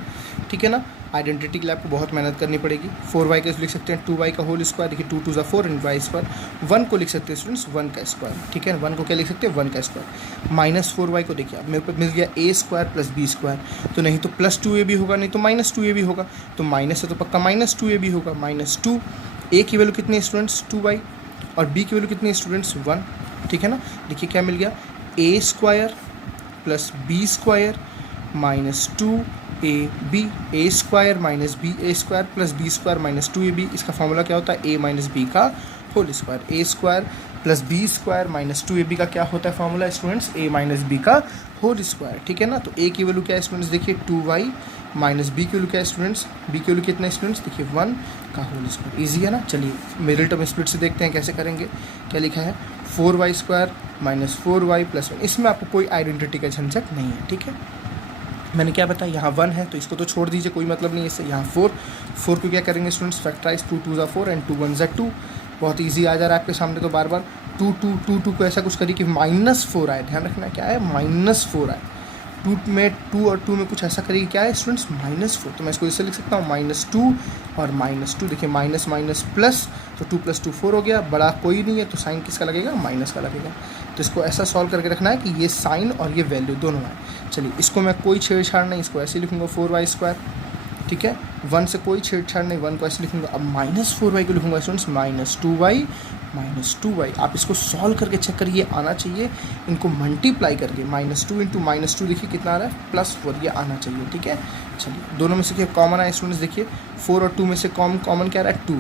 ठीक है ना, आइडेंटिटी के लिए आपको बहुत मेहनत करनी पड़ेगी। 4y का लिख सकते हैं 2y का होल स्क्वायर। देखिए 2 2 = 4 × y²। 1 को लिख सकते हैं स्टूडेंट्स 1 का स्क्वायर। ठीक है, 1 को क्या लिख सकते हैं 1 का स्क्वायर। -4y को देखिए अब मेरे को मिल गया a² + b²। तो नहीं तो +2ab होगा, नहीं तो -2ab होगा। तो माइनस है तो पक्का -2ab होगा। -2, a की वैल्यू कितनी है स्टूडेंट्स 2y और b की वैल्यू कितनी है स्टूडेंट्स 1। ठीक है ना, देखिए क्या मिल गया a² + b² - 2ab, a² - ba² - b² इसका फॉर्मूला क्या होता है a - b का whole square. a² + b² - 2ab का क्या होता है फॉर्मूला स्टूडेंट्स a - b का होल स्क्वायर। ठीक है ना, तो a की वैल्यू क्या है स्टूडेंट्स, देखिए 2y - b की वैल्यू क्या है स्टूडेंट्स, b की वैल्यू कितना है स्टूडेंट्स, देखिए 1 का होल स्क्वायर। ईजी है ना। चलिए मिडिल टर्म स्प्लिट से देखते हैं कैसे करेंगे। क्या लिखा है 4y² - 4y + 1। इसमें आपको कोई आइडेंटिटी का झंझट नहीं है। ठीक है, मैंने क्या बताया यहाँ 1 है तो इसको तो छोड़ दीजिए, कोई मतलब नहीं है इससे। यहाँ 4 को क्या करेंगे स्टूडेंट्स फैक्टराइज, 2 2 = 4 एंड 2 1 = 2। बहुत ईजी आ जा रहा है आपके सामने तो बार बार 2 2 2 2 को ऐसा कुछ करिए कि -4 आए। ध्यान रखना क्या है -4 आए। 2 में 2 और 2 में कुछ ऐसा करिए क्या है स्टूडेंट्स -4। तो मैं इसको इससे लिख सकता हूँ -2 और -2। देखिए माइनस माइनस प्लस, तो 2 + 2 4 हो गया। बड़ा कोई नहीं है तो साइन किसका लगेगा, माइनस का लगेगा। तो इसको ऐसा सॉल्व करके रखना है कि ये साइन और ये वैल्यू दोनों आए। चलिए इसको मैं कोई छेड़छाड़ नहीं, इसको ऐसे लिखूँगा 4y²। ठीक है, 1 से कोई छेड़छाड़ नहीं, 1 को ऐसे लिखूँगा। अब -4y को लिखूँगा स्टूडेंट्स -2y - 2y। आप इसको सॉल्व करके चेक करिए, आना चाहिए। इनको मल्टीप्लाई करके -2 × -2 देखिए कितना आ रहा है +4, ये आना चाहिए। ठीक है, चलिए दोनों में से क्या कॉमन आए स्टूडेंट्स, देखिए 4 और 2 में से कॉमन क्या आ रहा है 2।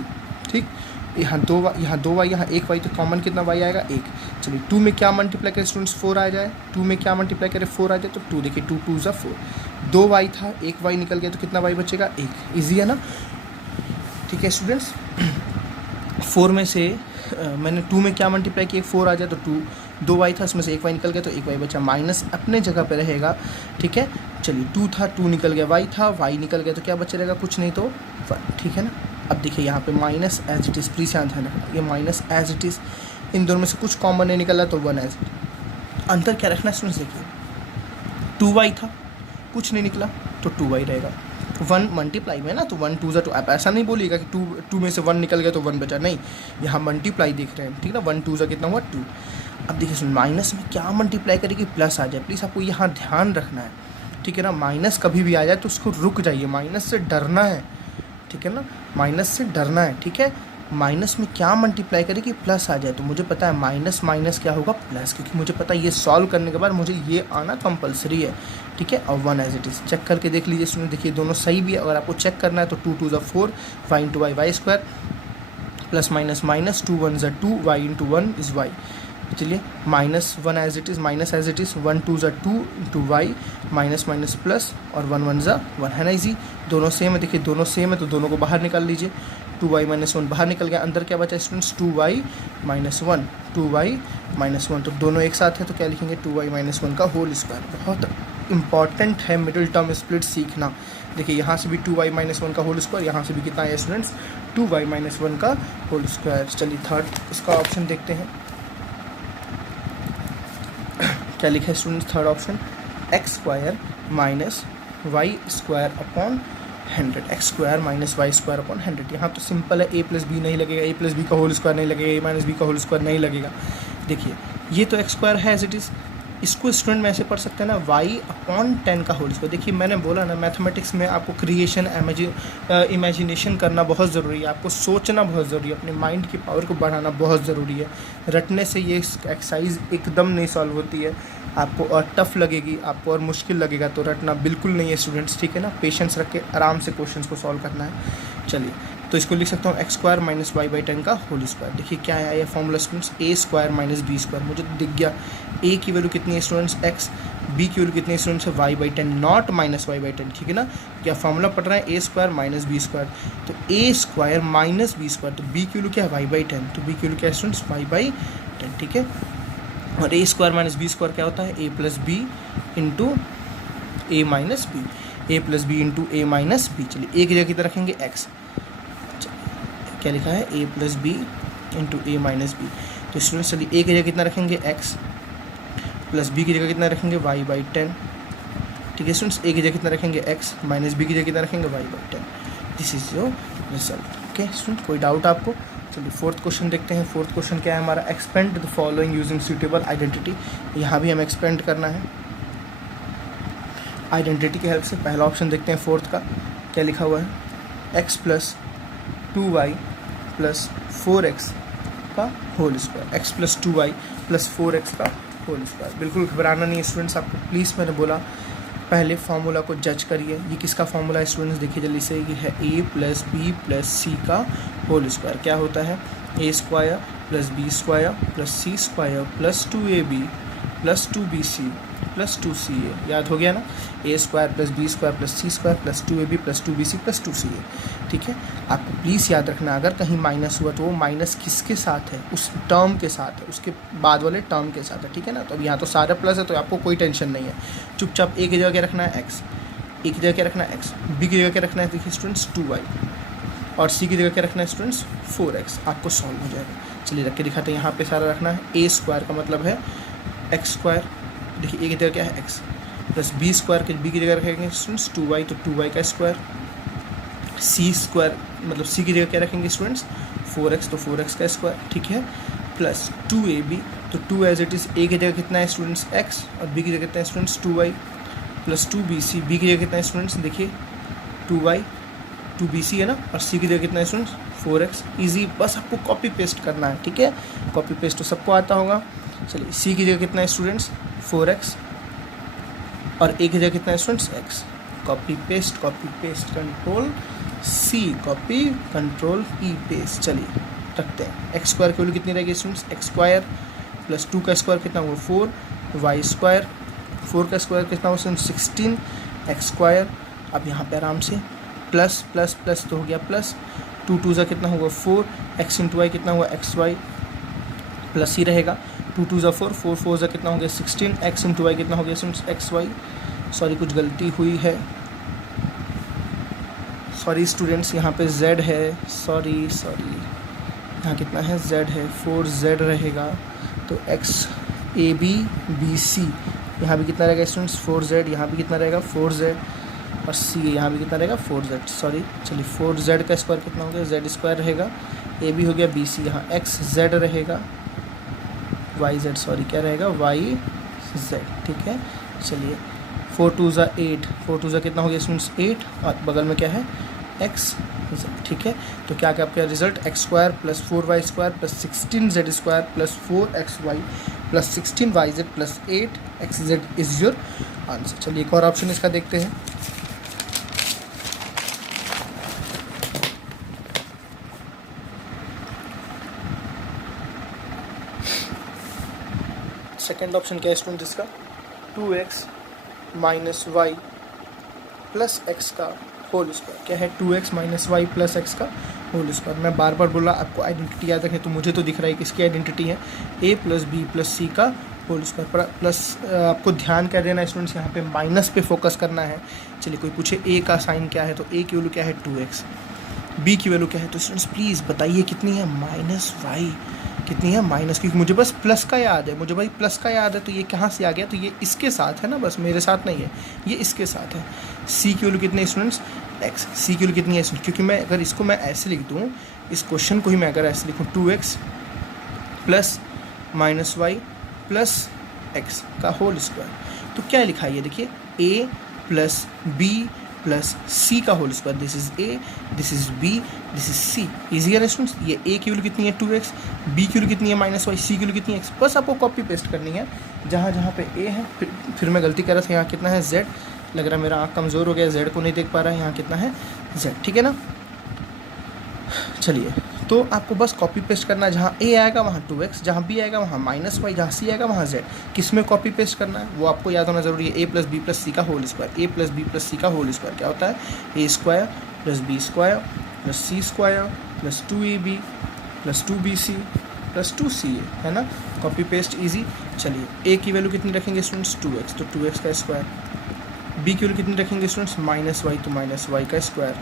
ठीक, यहाँ 2y यहाँ 1y तो कॉमन कितना y आएगा 1। चलिए 2 में क्या मल्टीप्लाई करें स्टूडेंट्स 4 आ जाए, 2 में क्या मल्टीप्लाई करें 4 आ जाए तो 2। देखिए 2 2 = 4, 2y था 1y निकल गया तो कितना y बचेगा 1। ईजी है ना। ठीक है स्टूडेंट्स, 4 में से मैंने 2 में क्या मल्टीप्लाई किया 4 आ जाए तो 2y था, उसमें से 1y निकल गया तो 1y बचा, माइनस अपने जगह पे रहेगा। ठीक है, चलिए 2 था 2 निकल गया, y था y निकल गया तो क्या बचा रहेगा, कुछ नहीं तो 1। ठीक है ना, अब देखिए यहाँ पे minus as it is, please ध्यान रखना, ये माइनस एज इट इज़, इन दोनों में से कुछ कॉमन नहीं निकला तो 1 एज। अंतर क्या रखना है स्टूडेंट्स, देखिए 2y था, कुछ नहीं निकला तो 2y रहेगा। 1 मल्टीप्लाई में ना, तो 1 2 2, आप ऐसा नहीं बोलिएगा कि 2 में से 1 निकल गया तो 1 बचा, नहीं, यहाँ मल्टीप्लाई देख रहे हैं, ठीक है ना। 1 2 कितना हुआ 2। अब देखिए सुन, माइनस में क्या मल्टीप्लाई करेगी, प्लस आ जाए, प्लीज़ आपको यहाँ ध्यान रखना है, ठीक है ना। माइनस कभी भी आ जाए तो उसको रुक जाइए, माइनस से डरना है, ठीक है ना, माइनस से डरना है, ठीक है। माइनस में क्या मल्टीप्लाई करेगी, प्लस आ जाए, तो मुझे पता है माइनस माइनस क्या होगा, प्लस, क्योंकि मुझे पता है ये सॉल्व करने के बाद मुझे ये आना कंपलसरी है, ठीक है। और 1 एज इट इज़ चेक करके देख लीजिए स्टूडेंट, देखिए दोनों सही भी है। अगर आपको चेक करना है तो 2 2 4, y into Y Y square, plus minus minus, 2 1 2, y into 1 is y। चलिए minus 1 as it is, minus as it is, 1 2 2 into Y, minus minus plus, और 1 1 1 है ना, इजी। दोनों सेम है, देखिए दोनों सेम है तो दोनों को बाहर निकाल लीजिए। 2y माइनस 1 बाहर निकल गया, अंदर क्या बचा students, 2y minus 1, 2y minus 1, तो दोनों एक साथ है तो क्या लिखेंगे, 2y माइनस 1 का होल स्क्वायर। बहुत इंपॉर्टेंट है मिडिल टर्म स्प्लिट सीखना। देखिए यहाँ से भी 2y माइनस 1 का होल स्क्वायर, यहाँ से भी कितना है स्टूडेंट्स, 2y माइनस 1 का होल स्क्वायर। चलिए थर्ड इसका ऑप्शन देखते हैं, क्या लिखा है students, third option, X square minus Y square upon 100, X square minus Y square upon 100। यहाँ तो सिंपल है, a प्लस बी नहीं लगेगा, a प्लस बी का होल स्क्वायर नहीं लगेगा, a माइनस बी का होल स्क्वायर नहीं लगेगा। देखिए ये तो एक्स स्क्वायर है एज इट इज़, इसको स्टूडेंट में ऐसे पढ़ सकते हैं ना, y अपॉन 10 का होल स्क्वायर। देखिए मैंने बोला ना, मैथमेटिक्स में आपको क्रिएशन इमेजिनेशन करना बहुत ज़रूरी है, आपको सोचना बहुत ज़रूरी है, अपने माइंड की पावर को बढ़ाना बहुत ज़रूरी है। रटने से ये एक्सरसाइज एकदम नहीं सॉल्व होती है, आपको और टफ लगेगी, आपको और मुश्किल लगेगा, तो रटना बिल्कुल नहीं है स्टूडेंट्स, ठीक है ना। पेशेंस रख के आराम से क्वेश्चन को सॉल्व करना है। चलिए तो इसको लिख सकता हूँ X square minus Y by 10 का होल स्क्वायर। देखिए क्या है ये formula students, A square minus B square, मुझे दिख गया ए की वैल्यू कितनी है स्टूडेंट्स एक्स, बी की वैल्यू कितनी है students Y by 10, not minus Y by 10, ठीक है ना। क्या फॉर्मूला पढ़ रहा है A square minus B square, तो A square minus B square, तो बी की वैल्यू क्या है वाई बाई 10, तो बी की वैल्यू क्या है स्टूडेंट्स वाई बाई 10, ठीक है। और ए स्क्वायर माइनस बी स्क्वायर क्या होता है, ए plus B into A minus B, A plus B into A minus B. चलिए एक जगह कितना रखेंगे एक्स, क्या लिखा है ए प्लस बी इंटू ए माइनस बी, तो स्टूडेंट्स चलिए ए की जगह कितना रखेंगे एक्स, प्लस बी की जगह कितना रखेंगे वाई बाई 10, ठीक है स्टूडेंट्स। ए की जगह कितना रखेंगे एक्स, माइनस बी की जगह कितना रखेंगे Y by 10, this is your result. Okay student, कोई डाउट आपको। चलिए फोर्थ क्वेश्चन देखते हैं। फोर्थ क्वेश्चन क्या है हमारा, expand the following using suitable identity. यहाँ भी हमें एक्सपेंड करना है आइडेंटिटी की हेल्प से। पहला ऑप्शन देखते हैं फोर्थ का, क्या लिखा हुआ है, x plus 2y plus 4x का whole square, X plus 2y plus 4x का होल स्क्वायर। बिल्कुल घबराना नहीं है स्टूडेंट्स आपको, प्लीज़ मैंने बोला पहले फार्मूला को जज करिए। ये किसका फार्मूला है स्टूडेंट्स, देखिए जल्दी से, ये है a प्लस बी प्लस सी का होल स्क्वायर। क्या होता है, a square plus B square plus C square plus 2ab plus 2bc plus 2ca। याद हो गया ना, a square plus B square plus C square plus 2ab plus 2bc plus 2ca, ठीक है। आपको प्लीज़ याद रखना, अगर कहीं माइनस हुआ तो वो माइनस किसके साथ है, उस टर्म के साथ है, उसके बाद वाले टर्म के साथ है, ठीक है ना। तो अब यहाँ तो सारा प्लस है तो आपको कोई टेंशन नहीं है। चुपचाप ए की जगह क्या रखना है एक्स, ए की जगह क्या रखना है एक्स, बी की जगह क्या रखना है देखिए स्टूडेंट्स 2y, और सी की जगह क्या रखना है स्टूडेंट्स 4x, आपको सॉल्व हो जाएगा। चलिए रख के दिखाते हैं। यहाँ पे सारा रखना है, ए स्क्वायर का मतलब है एक्स स्क्वायर, देखिए ए की जगह क्या है एक्स, प्लस बी स्क्वायर के बी की जगह रखेंगे स्टूडेंट्स 2y, तो 2y का स्क्वायर, सी स्क्वायर मतलब सी की जगह क्या रखेंगे स्टूडेंट्स 4x, तो 4x का स्क्वायर, ठीक है, प्लस 2ab, तो 2 एज इट इज़, ए की जगह कितना है स्टूडेंट्स x, और बी की जगह कितना है students 2y, plus 2bc, B की जगह कितना है स्टूडेंट्स देखिए 2y, 2bc है ना, और सी की जगह कितना है स्टूडेंट्स 4x। ईजी, बस आपको कॉपी पेस्ट करना है, ठीक है, कॉपी पेस्ट तो सबको आता होगा। चलिए सी की जगह कितना है स्टूडेंट्स 4x, और ए की जगह कितना है students x, copy paste control C, copy control E paste. चलिए रखते हैं, एक्स स्क्वायर की वैल्यू कितनी रहेगी स्टूडेंट्स, एक्स स्क्वायर प्लस 2 का स्क्वायर कितना हुआ 4, वाई स्क्वायर 4 का स्क्वायर कितना हुआ 16, एक्स स्क्वायर। अब यहाँ पे आराम से प्लस प्लस प्लस तो हो गया प्लस, 2 2 कितना हुआ 4, एक्स इंटू वाई कितना हुआ एक्स वाई, प्लस ही रहेगा, 2 2 4, 4 4 कितना हो गया 16, एक्स इंटू वाई कितना हो गया एक्स वाई। सॉरी कुछ गलती हुई है, सॉरी स्टूडेंट्स, यहाँ पे z है, सॉरी यहाँ कितना है, z है, 4z रहेगा। तो x a b b c, यहाँ भी कितना रहेगा स्टूडेंट्स, 4z, यहाँ भी कितना रहेगा 4z, और c यहाँ भी कितना रहेगा 4z। सॉरी चलिए 4z का स्क्वायर कितना हो गया, z स्क्वायर रहेगा, a b हो गया b c, यहाँ x z रहेगा, y z, सॉरी क्या रहेगा y z, ठीक है। चलिए 4 2 ज़ा 8, 4 2 ज़ा कितना हो गया स्टूडेंट्स 8, और बगल में क्या है x z, ठीक है। तो क्या क्या आपका result, x square plus 4y square plus 16z square plus 4xy plus 16yz plus 8xz is your answer. चलिए एक और ऑप्शन इसका देखते हैं। सेकेंड ऑप्शन क्या है स्टूडेंट इसका, 2x minus Y plus X का होल स्क्वायर। क्या है, 2x minus Y plus X का होल स्क्वायर। मैं बार बार बोला आपको आइडेंटिटी याद रखें, तो मुझे तो दिख रहा है कि इसकी आइडेंटिटी है a प्लस बी प्लस सी का होल स्क्वायर प्लस, आपको ध्यान क्या देना है स्टूडेंट्स, यहाँ पे माइनस पे फोकस करना है। चलिए कोई पूछे a का साइन क्या है, तो a की वैल्यू क्या है 2x, b की वैल्यू क्या है, तो स्टूडेंट्स प्लीज़ बताइए कितनी है, माइनस वाई, कितनी है माइनस, क्योंकि मुझे बस प्लस का याद है, मुझे भाई प्लस का याद है, तो ये कहाँ से आ गया, तो ये इसके साथ है ना, बस मेरे साथ नहीं है, ये इसके साथ है। सी की वैल्यू कितनी है स्टूडेंट्स, एक्स, सी की वैल्यू कितनी है स्टूडेंट, क्योंकि मैं अगर इसको मैं ऐसे लिख दूँ, इस क्वेश्चन को ही मैं अगर ऐसे लिखूँ 2x plus minus Y plus X का होल स्क्वायर, तो क्या लिखा है ये देखिए, a प्लस बी प्लस सी का whole square, this is A, this is B, this is C. Easy है स्टूडेंट्स, ये a की वैल्यू कितनी है 2x, b की वैल्यू कितनी है माइनस वाई, सी की वैल्यू कितनी है x, बस आपको कॉपी पेस्ट करनी है जहाँ जहाँ पे a है। फिर मैं गलती कर रहा था, यहाँ कितना है z, लग रहा है मेरा आँख कमज़ोर हो गया, z को नहीं देख पा रहा है, यहाँ कितना है z, ठीक है ना। चलिए तो आपको बस कॉपी पेस्ट करना है, जहाँ a आएगा वहाँ 2x, जहाँ b आएगा वहाँ माइनस वाई, जहाँ c आएगा वहाँ z। किस में कॉपी पेस्ट करना है वो आपको याद होना ज़रूरी है, a प्लस बी प्लस सी का whole square, a plus B plus सी का होल स्क्वायर क्या होता है, a square plus B square plus C square plus 2ab plus 2bc plus 2ca, है ना। Copy paste easy. चलिए a की वैल्यू कितनी रखेंगे स्टूडेंट्स 2x, तो 2x का स्क्वायर, b की वैल्यू कितनी रखेंगे स्टूडेंट्स माइनस वाई, तो माइनस वाई का स्क्वायर,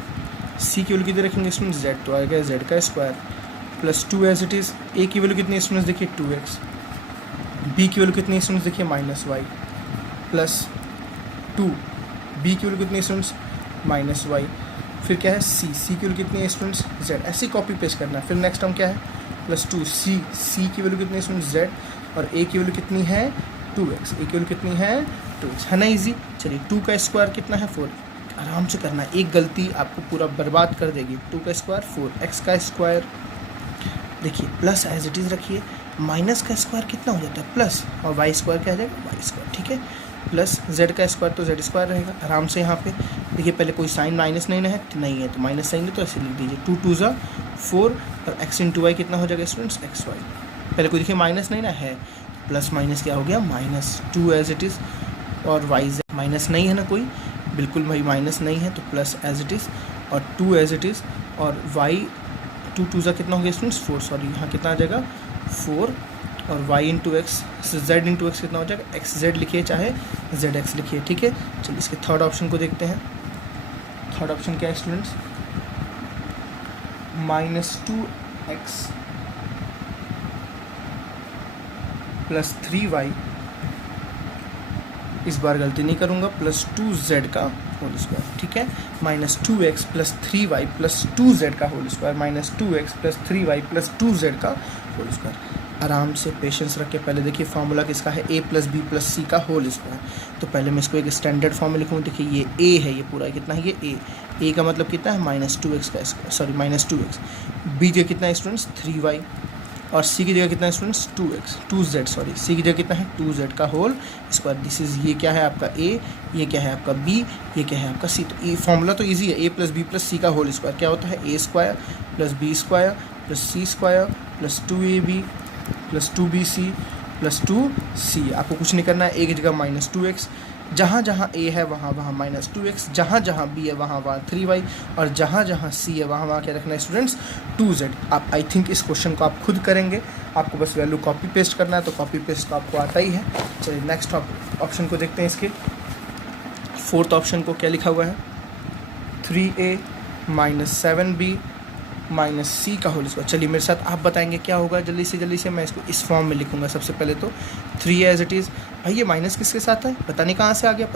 सी की वैल्यू कितनी रखेंगे स्टूडेंट्स z, तो आएगा z का square plus 2 as it is. a की वैल्यू कितनी है स्टूडेंट्स देखिए 2x, b की वैल्यू कितनी है स्टूडेंट्स देखिए माइनस वाई प्लस 2, b की वैल्यू कितनी है स्टूडेंट्स माइनस वाई, फिर क्या है c, c की वैल्यू कितनी है स्टूडेंट्स z, ऐसे कॉपी पेस्ट करना है। फिर नेक्स्ट टर्म क्या है प्लस 2, c की वैल्यू कितनी है स्टूडेंट्स z, और a की वैल्यू कितनी है 2x, a की वैल्यू कितनी है 2x, है ना ईजी। चलिए 2 का स्क्वायर कितना है 4, आराम से करना है, एक गलती आपको पूरा बर्बाद कर देगी। 2 का स्क्वायर 4, x का स्क्वायर देखिए प्लस एज इट इज़ रखिए, माइनस का स्क्वायर कितना हो जाता है प्लस, और वाई स्क्वायर क्या आ जाएगा वाई स्क्वायर, ठीक है, प्लस जेड का स्क्वायर तो जेड स्क्वायर रहेगा। आराम से यहाँ पे देखिए, पहले कोई साइन माइनस नहीं है, नहीं है तो माइनस साइन है, तो ऐसे लिख दीजिए 2 2 ज़ा 4, और x इंटू वाई कितना हो जाएगा स्टूडेंट्स एक्स वाई। पहले कोई देखिए माइनस नहीं ना है, प्लस माइनस क्या हो गया माइनस 2 एज इट इज़, और वाई जेड माइनस नहीं है ना कोई, बिल्कुल भाई माइनस नहीं है, तो प्लस एज इट इज़ और 2 एज इट इज़, और वाई 2 2 ज़ा कितना हो गया स्टूडेंट्स 4, सॉरी यहाँ कितना आ जाएगा 4, और y into x, Z into x कितना हो जाएगा एक्स जेड लिखिए चाहे जेड एक्स लिखिए, ठीक है। चलिए इसके थर्ड ऑप्शन को देखते हैं। थर्ड ऑप्शन क्या है स्टूडेंट्स, -2x प्लस 3y, इस बार गलती नहीं करूँगा, प्लस 2z का होल स्क्वायर, ठीक है, -2x plus 3y plus 2z का whole square, -2x plus 3y plus 2z का होल स्क्वायर। आराम से पेशेंस रख के पहले देखिए फॉर्मूला किसका है, a प्लस बी प्लस सी का होल स्क्वायर। तो पहले मैं इसको एक स्टैंडर्ड फॉर्म में लिखूँ, देखिए ये a है, ये पूरा कितना है ये a का मतलब कितना है -2x का स्क्वायर, सॉरी -2x, b जगह कितना है स्टूडेंट्स 3y, और c की जगह कितना है स्टूडेंट्स 2z, सॉरी c की जगह कितना है 2z का होल स्क्वायर। दिस इज, ये क्या है आपका a, ये क्या है आपका b, ये क्या है आपका c। तो ये फॉर्मूला तो इजी है, a प्लस बी प्लस सी का होल स्क्वायर क्या होता है a square plus B square plus C square plus 2ab plus 2bc plus 2c। आपको कुछ नहीं करना है, एक जगह -2x, जहाँ जहाँ a है वहाँ वहाँ -2x, जहाँ जहाँ b है वहाँ वहाँ 3y, और जहाँ जहाँ c है वहाँ वहाँ क्या रखना है स्टूडेंट्स 2z। आप आई थिंक इस क्वेश्चन को आप खुद करेंगे, आपको बस वैल्यू कॉपी पेस्ट करना है, तो कॉपी पेस्ट तो आपको आता ही है। चलिए नेक्स्ट ऑप्शन को देखते हैं। इसके फोर्थ ऑप्शन को क्या लिखा हुआ है, 3a -7b माइनस सी का होल स्क्वायर। चलिए मेरे साथ आप बताएंगे क्या होगा। जल्दी से मैं इसको इस फॉर्म में लिखूंगा। सबसे पहले तो 3 एज इट इज़। भाई ये माइनस किसके साथ है, पता नहीं कहाँ से आ गया,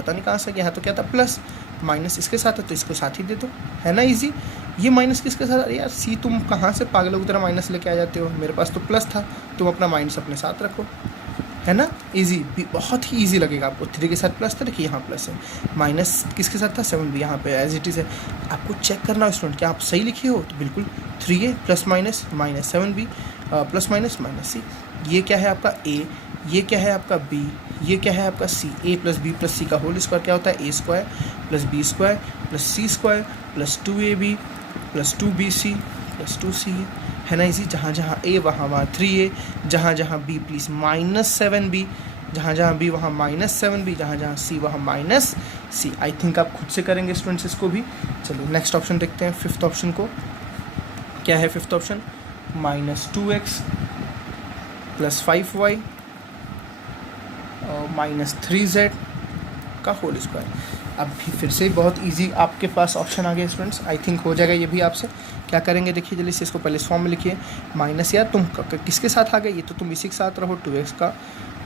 यहाँ तो क्या था प्लस, माइनस इसके साथ है तो इसको साथ ही दे दो, है ना इजी। ये माइनस किसके साथ, अरे यार सी तुम कहाँ से पागलों की तरह माइनस लेके आ जाते हो, मेरे पास तो प्लस था, तुम अपना माइनस अपने साथ रखो, है ना इजी, बहुत ही इजी लगेगा आपको। 3 के साथ प्लस था, देखिए यहाँ प्लस है, माइनस किसके साथ था 7 भी यहाँ पे एज इट इज़ है। आपको चेक करना है स्टूडेंट क्या आप सही लिखे हो, तो बिल्कुल 3a plus minus minus 7b plus minus minus c. ये क्या है आपका a, ये क्या है आपका b, ये क्या है आपका c। a plus b plus c का होल स्क्वायर क्या होता है, a square plus b square plus c square plus 2ab plus 2bc plus 2c है ना इसी। जहाँ जहाँ a वहाँ 3a, जहाँ जहाँ b प्लीज़ -7b, जहाँ जहाँ b वहाँ -7b, जहाँ जहाँ c वहाँ माइनस c। आई थिंक आप खुद से करेंगे स्टूडेंट्स इसको भी। चलिए नेक्स्ट ऑप्शन देखते हैं, फिफ्थ ऑप्शन को। क्या है fifth option, -2x plus 5y और -3z का होल स्क्वायर। अब भी फिर से बहुत इजी आपके पास ऑप्शन आ गया स्टूडेंट्स, आई थिंक हो जाएगा ये भी आपसे। क्या करेंगे देखिए जल्दी से, इसको पहले इस फॉर्म में लिखिए। माइनस यार तुम किसके साथ आ गए, ये तो तुम इसी के साथ रहो, 2x का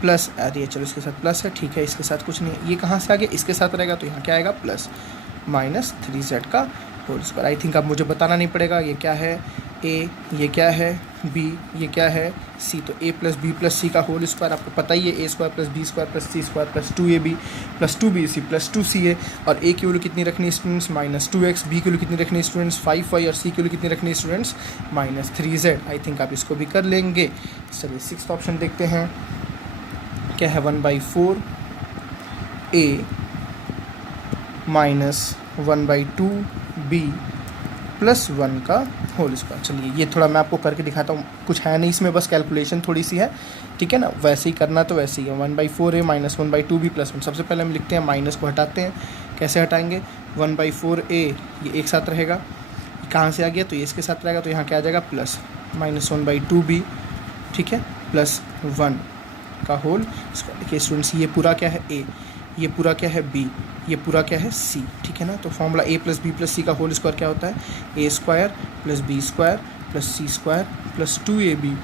प्लस, अरे चलो इसके साथ प्लस है, ठीक है इसके साथ कुछ नहीं है, ये कहाँ से आ गया, इसके साथ रहेगा तो यहाँ क्या आएगा प्लस -3z का होल स्क्वायर। आई थिंक अब मुझे बताना नहीं पड़ेगा ये क्या है a, ये क्या है b, ये क्या है c। तो a प्लस बी प्लस सी का होल स्क्वायर आपको पता ही है, a square plus B square plus C square plus 2ab plus 2bc plus 2ca। और a की वैल्यू कितनी रखनी है स्टूडेंट्स, -2x, b की वैल्यू कितनी रखनी है स्टूडेंट्स 5y, और c की वैल्यू कितनी रखनी है स्टूडेंट्स -3z। आई थिंक आप इसको भी कर लेंगे। चलिए सिक्स्थ ऑप्शन देखते हैं, क्या है 1/4a माइनस 1/2b प्लस 1 का होल स्क्वायर। चलिए ये थोड़ा मैं आपको करके दिखाता हूँ, कुछ है नहीं इसमें, बस कैलकुलेशन थोड़ी सी है, ठीक है ना, वैसे ही करना तो वैसे ही है। 1/4a minus 1/2b plus 1। सबसे पहले हम लिखते हैं, माइनस को हटाते हैं, कैसे हटाएंगे, 1/4a ये एक साथ रहेगा, कहाँ से आ गया तो ये इसके साथ रहेगा, तो यहाँ क्या आ जाएगा प्लस -1/2b, ठीक है, प्लस 1 का होल स्क्वायर। देखिए स्टूडेंट्स ये पूरा क्या है a, ये पूरा क्या है b, ये पूरा क्या है c, ठीक है ना। तो formula a plus B plus सी का होल स्क्वायर क्या होता है, a square plus B square plus C square plus 2ab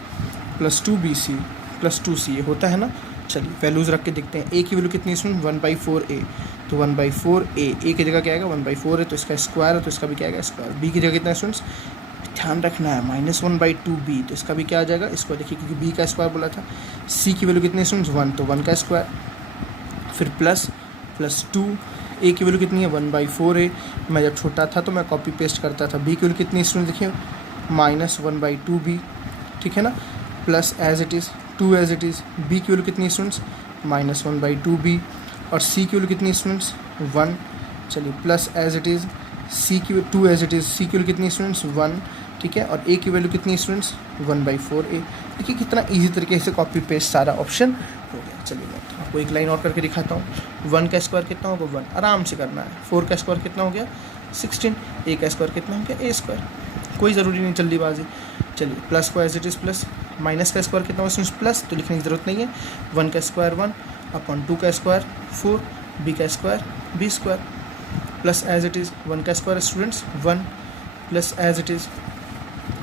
plus 2bc plus 2c, ये होता है ना। चलिए वैल्यूज़ रख के देखते हैं। a की वैल्यू कितनी है स्टूडेंट 1/4a, तो 1/4a, a की जगह क्या आएगा 1/4 है तो इसका स्क्वायर है तो इसका भी क्या आएगा स्क्वायर। b की जगह कितना है स्टूडेंट्स, ध्यान रखना है -1/2b, तो इसका भी क्या आ जाएगा स्क्वायर। देखिए क्योंकि b का स्क्वायर बोला था। c की वैल्यू कितनी है स्टूडेंट्स 1, तो 1 का स्क्वायर, फिर प्लस 2, a की वैल्यू कितनी है 1/4a, मैं जब छोटा था तो मैं कॉपी पेस्ट करता था। b की वैल्यू कितनी स्टूडेंट देखिए -1/2b, ठीक है ना, plus as it is 2 as it is. b की वैल्यू कितनी स्टूडेंट्स -1/2b, और c की वैल्यू कितनी स्टूडेंट्स 1। चलिए plus as it is c की 2 एज इट इज़, c की वैल्यू कितनी स्टूडेंट्स 1, ठीक है, और a की वैल्यू कितनी स्टूडेंट्स 1/4a। देखिए कितना इजी तरीके से कॉपी पेस्ट सारा ऑप्शन हो गया। चलिए मैं आपको एक लाइन और करके दिखाता हूँ। 1 का स्क्वायर कितना होगा 1, आराम से करना है। 4 का स्क्वायर कितना हो गया 16, a का स्क्वायर कितना हो गया a स्क्वायर, कोई ज़रूरी नहीं जल्दीबाजी। चलिए प्लस को as it is plus, minus का स्क्वायर कितना होगा प्लस, तो लिखने की ज़रूरत नहीं है। 1 का स्क्वायर 1 अपॉन 2 का स्क्वायर 4, b का square b square plus as it is 1 का square students 1 plus as it is.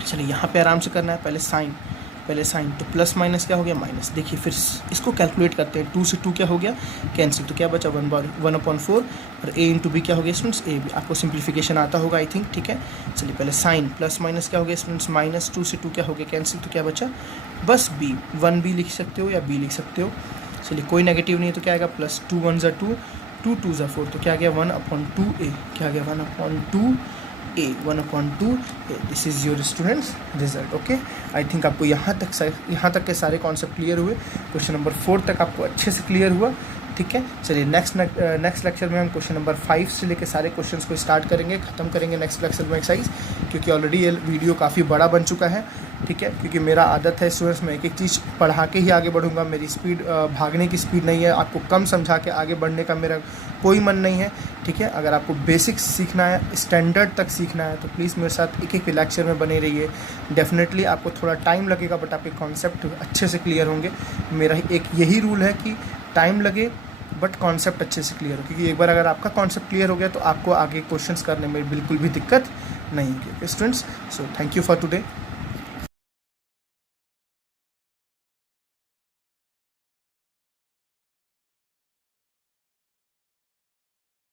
चलिए यहाँ पे आराम से करना है, पहले साइन, तो प्लस माइनस क्या हो गया माइनस। देखिए फिर इसको कैलकुलेट करते हैं, 2 से 2 क्या हो गया कैंसिल, तो क्या बचा 1/4, और a इंटू बी क्या हो गया स्टूडेंट्स a b। आपको सिंप्लीफिकेशन आता होगा आई थिंक, ठीक है। चलिए पहले साइन, प्लस माइनस क्या हो गया स्टूडेंट्स माइनस, 2 से 2 क्या हो गया कैंसिल, तो क्या बचा बस b, 1b लिख सकते हो या b लिख सकते हो। चलिए कोई नेगेटिव नहीं है तो क्या आएगा प्लस 2 1 ज़ा 2, 2 2 ज़ा 4, तो क्या आ गया 1/2a, क्या आ गया 1/2a, 1/2a। This is your students result. Okay, I think आपको यहाँ तक के सारे कॉन्सेप्ट क्लियर हुए। क्वेश्चन नंबर 4 तक आपको अच्छे से क्लियर हुआ, ठीक है। चलिए नेक्स्ट लेक्चर में हम क्वेश्चन नंबर 5 से लेकर सारे क्वेश्चंस को स्टार्ट करेंगे, ख़त्म करेंगे नेक्स्ट लेक्चर में एक्सरसाइज, क्योंकि ऑलरेडी ये वीडियो काफ़ी बड़ा बन चुका है, ठीक है। क्योंकि मेरा आदत है स्टूडेंट्स, मैं एक चीज़ पढ़ा के ही आगे बढ़ूंगा, मेरी स्पीड भागने की स्पीड नहीं है, आपको कम समझा के आगे बढ़ने का मेरा कोई मन नहीं है, ठीक है। अगर आपको बेसिक्स सीखना है, स्टैंडर्ड तक सीखना है, तो प्लीज़ मेरे साथ एक लेक्चर में बने रहिए। डेफिनेटली आपको थोड़ा टाइम लगेगा, बट आपके कॉन्सेप्ट अच्छे से क्लियर होंगे। मेरा एक यही रूल है कि टाइम लगे बट कॉन्सेप्ट अच्छे से क्लियर हो, क्योंकि एक बार अगर आपका कॉन्सेप्ट क्लियर हो गया तो आपको आगे क्वेश्चंस करने में बिल्कुल भी दिक्कत नहीं होंगे। Students, so thank you for today.